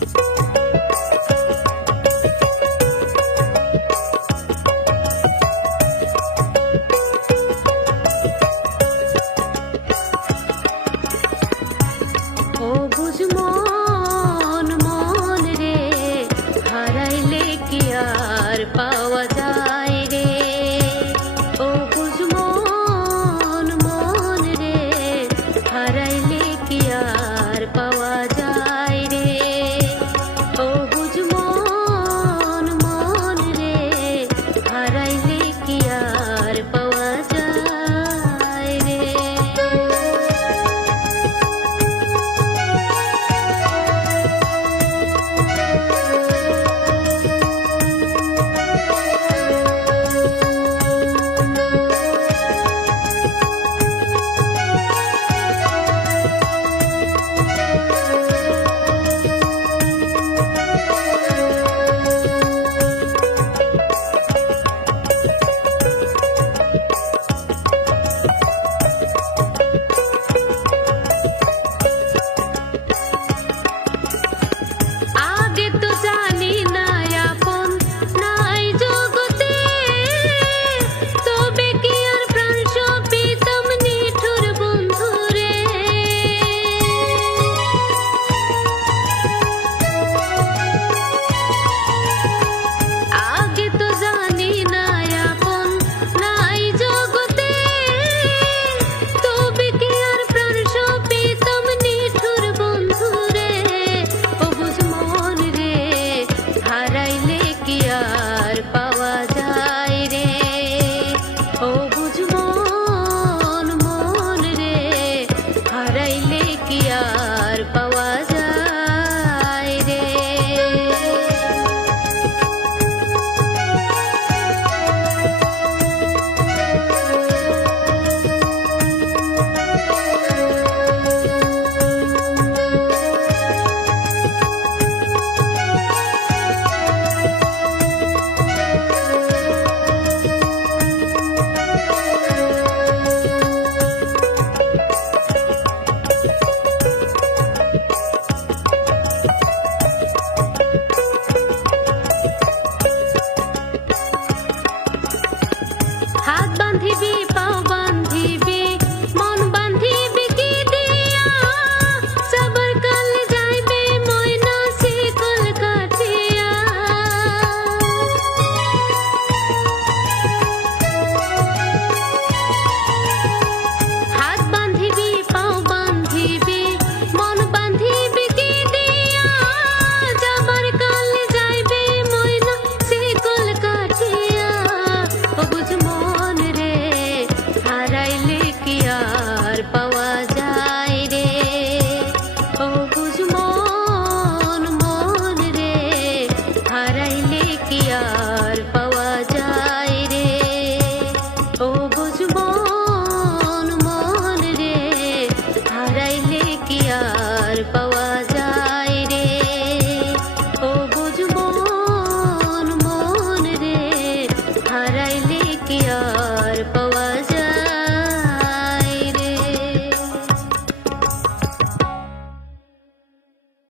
Bye. Oh.